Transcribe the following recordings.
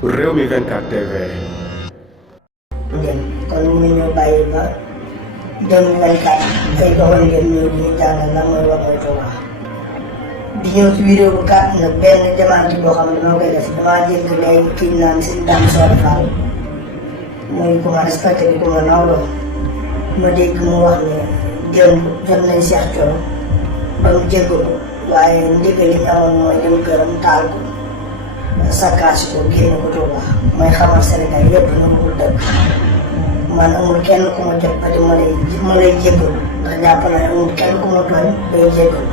Rewmi 24 TV. kon mu ñu bàyyi ba 2024 ay doxal ngeen ñëw di ñu jàngal lan mooy war mooy Touba di ñëw ci vidéo bu gàtt nag benn démenti boo xam ne dama koy def damaa jégg léegi kii naan si Dame Soda Fall muy ku ma respecté di ku ma nawloo ma dégg mu wax ne démb jot nañ Cheikh Thioro ba mu jéggalu waaye ndigal li ñu amoon mooy dem këram taal ko sakkaasi ko génne ko Touba mooy xamal Sénégal yëpp ñu mënul dëkk man amul kenn ku ma jot ba di ma lay jéggalu ndax jàpp naa ne amul kenn ku ma tooñ bay jéggalu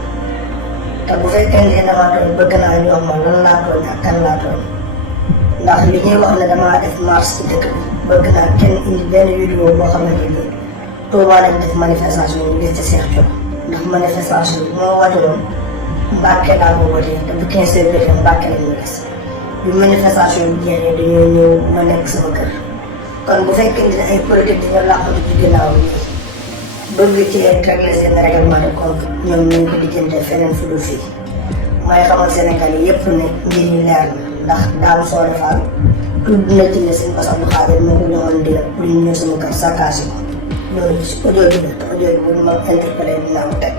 te bu fekkee ne damaa tooñ bëgg naa ñu wax ma lan laa tooñ ak kan laa tooñ ndax li ñuy wax ne damaa def marche ci dëkk bi bëgg naa kenn indi benn vidéo boo xamante ni Touba lañ def manifestation bi gis ci Cheikh Thioro ndax manifestation bi moo woote woon Mbàkke laa ko wootee te bu 15 heures jotee Mbàkke lañ ñu gis bi manifestation bi jeexee dañoo ñëw ma nekk sama kër kon bu fekkee ne ay politique dañoo làqatu ci ginnaaw bi bëgg ci régler seen règlement de compte ñoom ñu ngi ko diggante feneen fu dul fii may xamal Sénégal yi yëpp ne mbir mi leer na ndax Dame Soda Fall tudd na ci ne seen Bass Abdou Khadre moo ko joxoon ndigal pour ñu ñëw sama kër sakkaasi ko loolu ci audio bi la te audio bi bu ma interpellé dinaa ko teg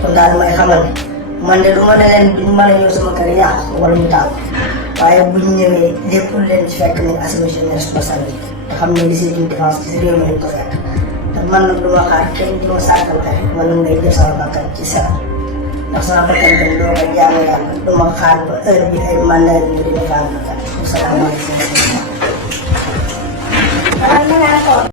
kon daal may xamal ne man de du ma ne leen duñu mën a ñëw sama kër yàq wala ñu taal waaye bu ñu ñëwee lépp lu leen ci fekk nañ assumer seen responsabilité te xam ne légitime défense ci réew mi lañ ko fekk te man nag du ma xaar kenn di ma sàkkal pexe wala ngay jël sama bakkan ci sara ndax sama bakkan tam doo ko jaamu yàlla du ma xaar ba heure bi ay mandat yi di ma faal bakkan. Asalaamaaleykum.